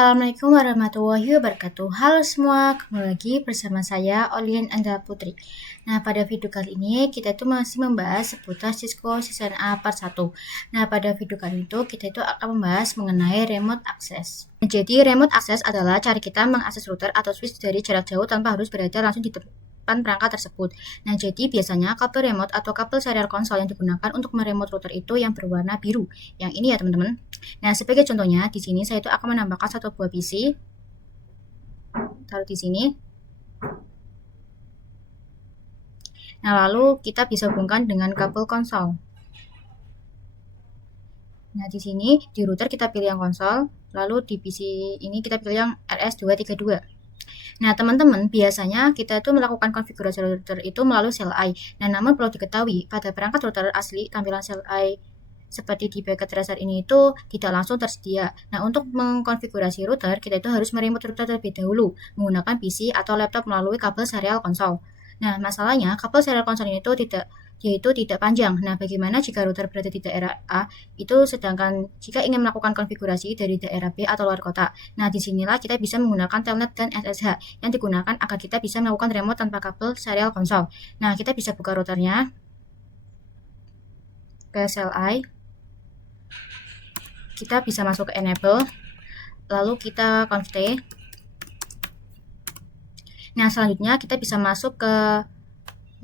Assalamualaikum warahmatullahi wabarakatuh. Halo semua, kembali lagi bersama saya Olian Angga Putri. Nah, pada video kali ini kita itu masih membahas seputar Cisco Season A Part 1. Nah, pada video kali itu kita itu akan membahas mengenai remote access. Jadi, remote access adalah cara kita mengakses router atau switch dari jarak jauh tanpa harus berada langsung di depan perangkat tersebut. Nah, jadi biasanya kabel remote atau kabel serial konsol yang digunakan untuk meremote router itu yang berwarna biru. Yang ini ya, teman-teman. Nah, sebagai contohnya, di sini saya itu akan menambahkan satu buah PC. Taruh di sini. Nah, lalu kita bisa hubungkan dengan kabel konsol. Nah, di sini di router kita pilih yang konsol, lalu di PC ini kita pilih yang RS232. Nah, teman-teman, biasanya kita itu melakukan konfigurasi router itu melalui CLI. Nah, namun perlu diketahui, pada perangkat router asli, tampilan CLI seperti di packet tracer ini itu tidak langsung tersedia. Nah, untuk mengkonfigurasi router, kita itu harus meremote router terlebih dahulu menggunakan PC atau laptop melalui kabel serial konsol. Nah, masalahnya kabel serial konsol ini itu tidak panjang. Nah, bagaimana jika router berada di daerah A itu sedangkan jika ingin melakukan konfigurasi dari daerah B atau luar kota. Nah, disinilah kita bisa menggunakan telnet dan SSH yang digunakan agar kita bisa melakukan remote tanpa kabel serial konsol. Nah, kita bisa buka routernya ke CLI. Kita bisa masuk ke enable, lalu kita config. Nah, selanjutnya kita bisa masuk ke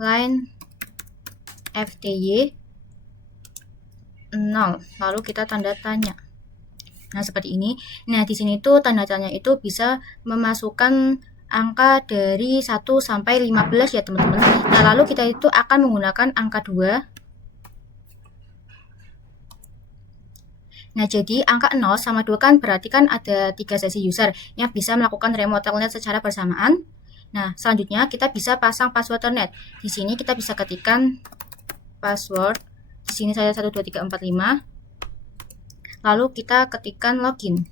line FTY 0, lalu kita tanda tanya. Nah, seperti ini. Nah, di sini tuh tanda tanya itu bisa memasukkan angka dari 1 sampai 15 ya, teman-teman. Nah, lalu kita itu akan menggunakan angka 2. Nah, jadi angka 0 sama 2 kan berarti kan ada 3 sesi user yang bisa melakukan remote telnet secara bersamaan. Nah, selanjutnya kita bisa pasang password telnet. Di sini kita bisa ketikkan password. Di sini saya 12345. Lalu kita ketikkan login.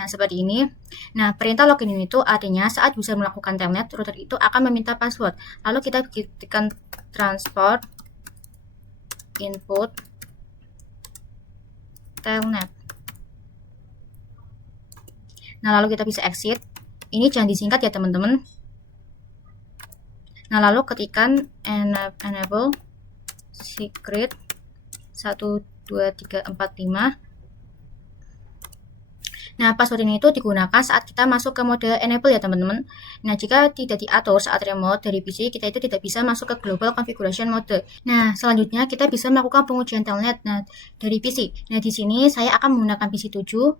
Nah, seperti ini. Nah, perintah login ini tuh artinya saat user melakukan telnet, router itu akan meminta password. Lalu kita ketikkan transport input telnet. Nah, lalu kita bisa exit. Ini jangan disingkat ya, teman-teman. Nah, lalu ketikkan enable secret 12345. Nah, password ini itu digunakan saat kita masuk ke mode enable ya, teman-teman. Nah, jika tidak diatur saat remote dari PC, kita itu tidak bisa masuk ke global configuration mode. Nah, selanjutnya kita bisa melakukan pengujian telnet dari PC. Nah, di sini saya akan menggunakan PC 7.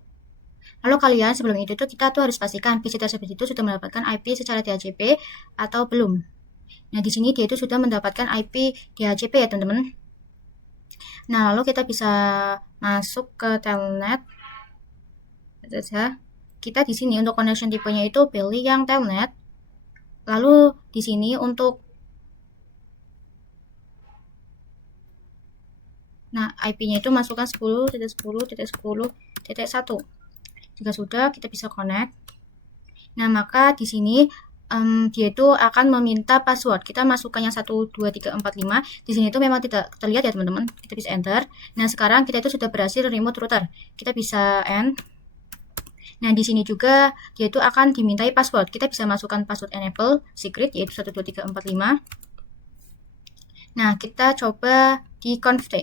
Lalu kalian sebelum itu tuh kita tuh harus pastikan PC tersebut itu sudah mendapatkan IP secara DHCP atau belum. Nah, di sini dia itu sudah mendapatkan IP DHCP ya, teman-teman. Nah, lalu kita bisa masuk ke telnet. Kita di sini untuk connection tipenya itu pilih yang telnet. Lalu di sini untuk IP-nya itu masukkan 10.10.10.1. Jika sudah, kita bisa connect. Nah, maka di sini dia itu akan meminta password. Kita masukkan yang 12345. Di sini itu memang tidak terlihat ya, teman-teman. Kita bisa enter. Nah, sekarang kita itu sudah berhasil remote router. Kita bisa end. Nah, di sini juga dia itu akan dimintai password. Kita bisa masukkan password enable secret yaitu 12345. Nah, kita coba di config.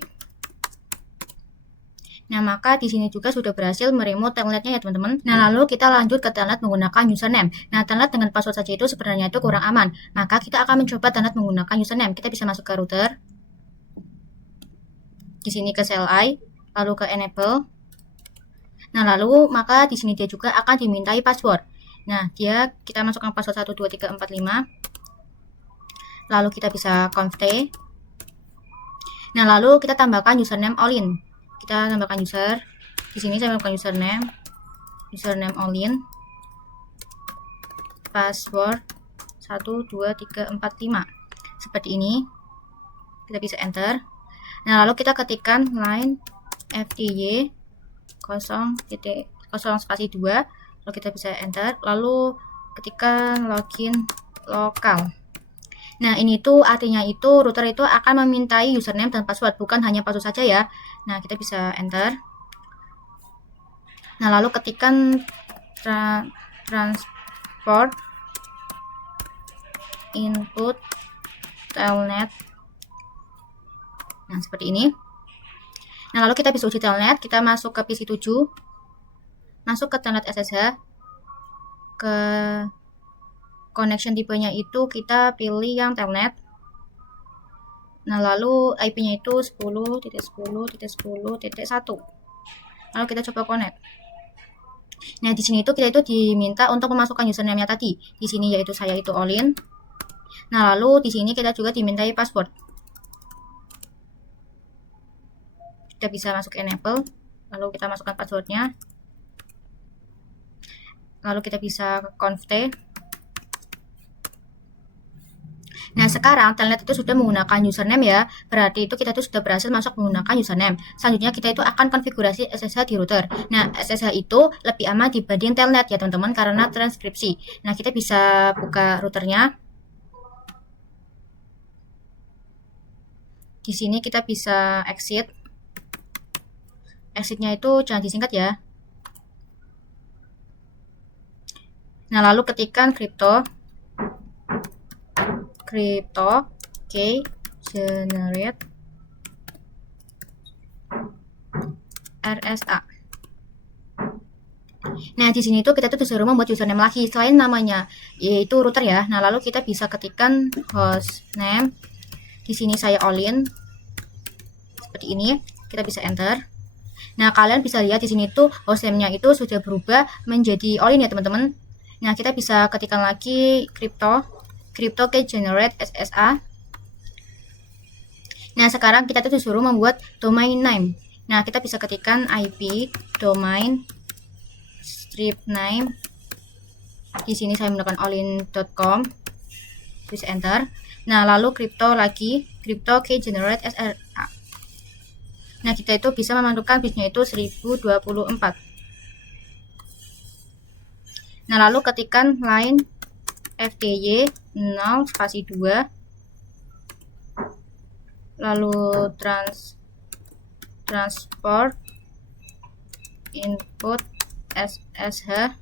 Nah, maka di sini juga sudah berhasil meremote telnetnya ya, teman-teman. Nah, lalu kita lanjut ke telnet menggunakan username. Nah, telnet dengan password saja itu sebenarnya itu kurang aman. Maka kita akan mencoba telnet menggunakan username. Kita bisa masuk ke router. Di sini ke CLI, lalu ke enable. Nah, lalu maka di sini dia juga akan dimintai password. Nah, kita masukkan password 12345. Lalu kita bisa config. Nah, lalu kita tambahkan username all-in. Kita tambahkan user. Di sini saya melakukan username all-in. Password 12345. Seperti ini. Kita bisa enter. Nah, lalu kita ketikkan line FTY 0.0 spasi 2, lalu kita bisa enter, lalu ketikkan login lokal. Nah, ini tuh artinya itu router itu akan memintai username dan password, bukan hanya password saja ya. Nah, kita bisa enter. Nah, lalu ketikkan transport input telnet. Nah, seperti ini. Nah, lalu kita bisa uji telnet, kita masuk ke PC 7, masuk ke telnet SSH, ke connection tipenya itu kita pilih yang telnet. Nah, lalu IP-nya itu 10.10.10.1. Lalu kita coba connect. Nah, di sini itu kita itu diminta untuk memasukkan username-nya tadi. Di sini yaitu saya itu Olin. Nah, lalu di sini kita juga dimintai password. Kita bisa masuk enable, lalu kita masukkan passwordnya. Lalu kita bisa conf-t. Nah, sekarang telnet itu sudah menggunakan username ya, berarti itu kita itu sudah berhasil masuk menggunakan username. Selanjutnya kita itu akan konfigurasi SSH di router. Nah, SSH itu lebih aman dibanding telnet ya teman-teman, karena transkripsi. Nah, kita bisa buka routernya. Di sini kita bisa exit. Exitnya itu jangan disingkat ya. Nah, lalu ketikkan crypto key generate RSA. Nah, di sini tuh kita tuh disuruh membuat username lagi selain namanya, yaitu router ya. Nah, lalu kita bisa ketikkan hostname. Di sini saya Olin. Seperti ini, kita bisa enter. Nah, kalian bisa lihat di sini tuh hostname-nya itu sudah berubah menjadi Olin ya, teman-teman. Nah, kita bisa ketikkan lagi crypto key generate SSA. Nah, sekarang kita tuh disuruh membuat domain name. Nah, kita bisa ketikkan IP domain strip name. Di sini saya menggunakan olin.com. Bisa enter. Nah, lalu crypto key generate SSA. Nah, kita itu bisa memasukkan bitnya itu 1024. Nah, lalu ketikkan line FTY 0 spasi 2, lalu transport input SSH.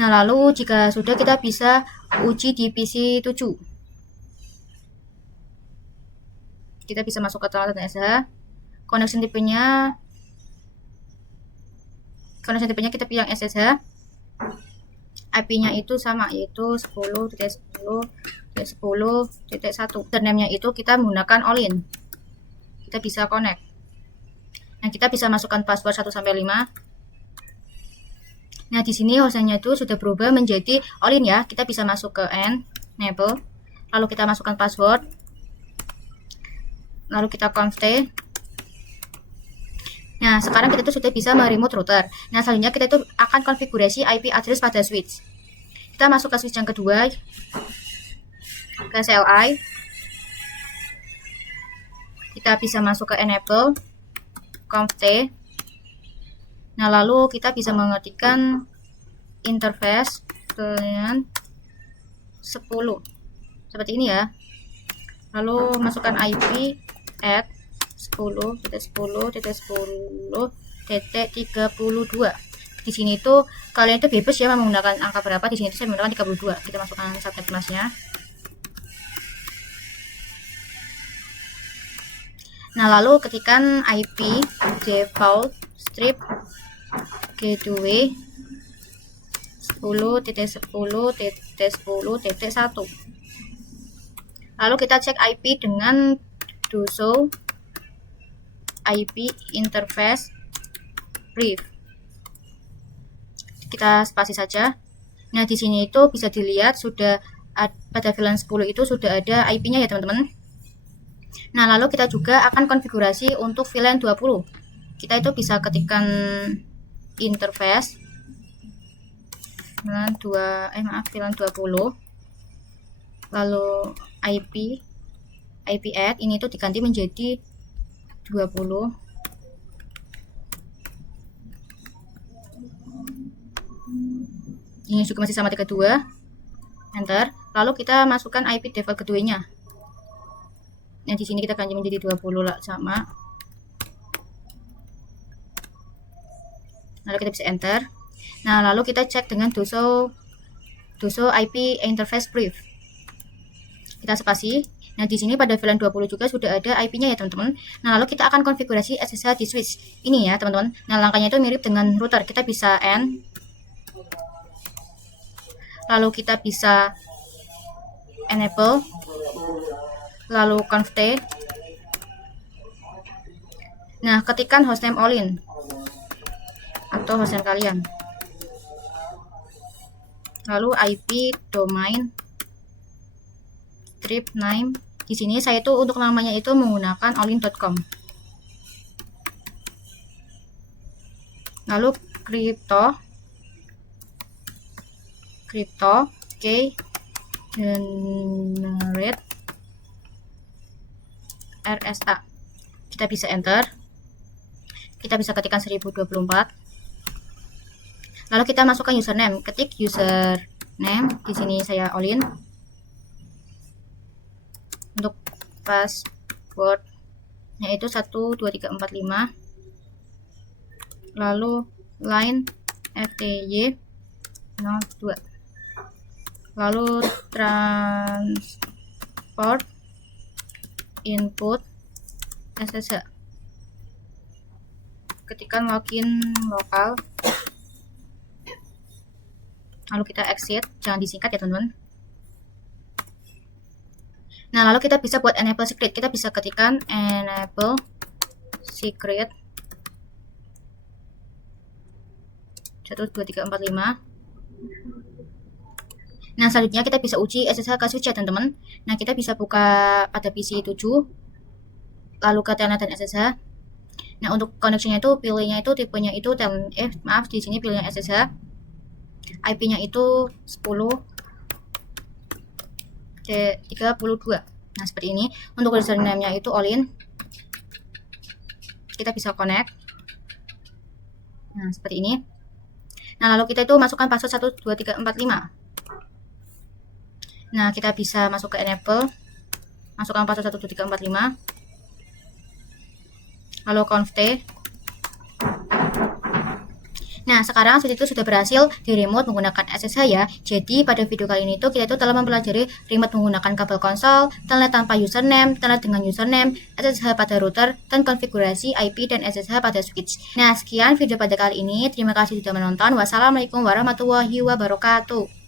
Nah, lalu jika sudah, kita bisa uji di PC 7. Kita bisa masuk ke telnet SSH. Connection tipenya kita pilih yang SSH. IP-nya itu sama, yaitu 10.10.10.1. Username-nya itu kita menggunakan Olin. Kita bisa connect. Nah, kita bisa masukkan password 1-5. Nah, di sini hostnya itu sudah berubah menjadi Olin ya. Kita bisa masuk ke enable. Lalu kita masukkan password. Lalu kita conf-t. Nah, sekarang kita tuh sudah bisa meremote router. Nah, selanjutnya kita itu akan konfigurasi IP address pada switch. Kita masuk ke switch yang kedua, ke CLI. Kita bisa masuk ke enable, conf-t. Nah, lalu kita bisa mengetikkan interface dengan 10. Seperti ini ya. Lalu masukkan IP at 10.10.10.32. Di sini itu kalian itu bebas ya menggunakan angka berapa. Di sini itu saya menggunakan 32. Kita masukkan subnet masknya. Nah, lalu ketikkan IP default strip gateway 10.10.10.1. Lalu kita cek IP dengan do show IP interface brief. Kita spasi saja. Nah, di sini itu bisa dilihat sudah pada VLAN 10 itu sudah ada IP-nya ya, teman-teman. Nah, lalu kita juga akan konfigurasi untuk VLAN 20. Kita itu bisa ketikkan interface VLAN 20. Lalu IP add ini tuh diganti menjadi 20. Ini juga masih sama 32. Enter. Lalu kita masukkan IP default keduanya. Nah, di sini kita ganti menjadi 20 lah, sama. Lalu kita bisa enter. Nah, lalu kita cek dengan doso IP interface brief. Kita spasi. Nah, di sini pada VLAN 20 juga sudah ada IP-nya ya, teman-teman. Nah, lalu kita akan konfigurasi SSH di switch ini ya, teman-teman. Nah, langkahnya itu mirip dengan router. Kita bisa N. Lalu kita bisa enable. Lalu conf t. Nah, ketikkan hostname Olin atau hostname kalian. Lalu IP domain trip name. Di sini saya itu untuk namanya itu menggunakan olin.com. Lalu crypto key generate RSA. Kita bisa enter. Kita bisa ketikkan 1024. Lalu kita masukkan username. Ketik username. Di sini saya Olin. Untuk passwordnya itu 12345. Lalu line FTY 02. Lalu transport input SSH. Ketikkan login lokal. Lalu kita exit, jangan disingkat ya teman-teman. Nah, lalu kita bisa buat enable secret. Kita bisa ketikkan enable secret 12345. Nah, selanjutnya kita bisa uji SSH ke switch ya teman-teman. Nah, kita bisa buka pada PC 7, lalu ke telnet dan SSH. Nah, untuk koneksinya itu pilihnya itu tipenya itu di sini pilihnya SSH. IP-nya itu 10.32. Nah, seperti ini. Untuk username-nya itu Olin. Kita bisa connect. Nah, seperti ini. Nah, lalu kita itu masukkan password 12345. Nah, kita bisa masuk ke enable. Masukkan password 12345. Lalu conf t. Nah, sekarang switch itu sudah berhasil di remote menggunakan SSH ya. Jadi, pada video kali ini kita telah mempelajari remote menggunakan kabel konsol, telnet tanpa username, telnet dengan username, SSH pada router, dan konfigurasi IP dan SSH pada switch. Nah, sekian video pada kali ini. Terima kasih sudah menonton. Wassalamualaikum warahmatullahi wabarakatuh.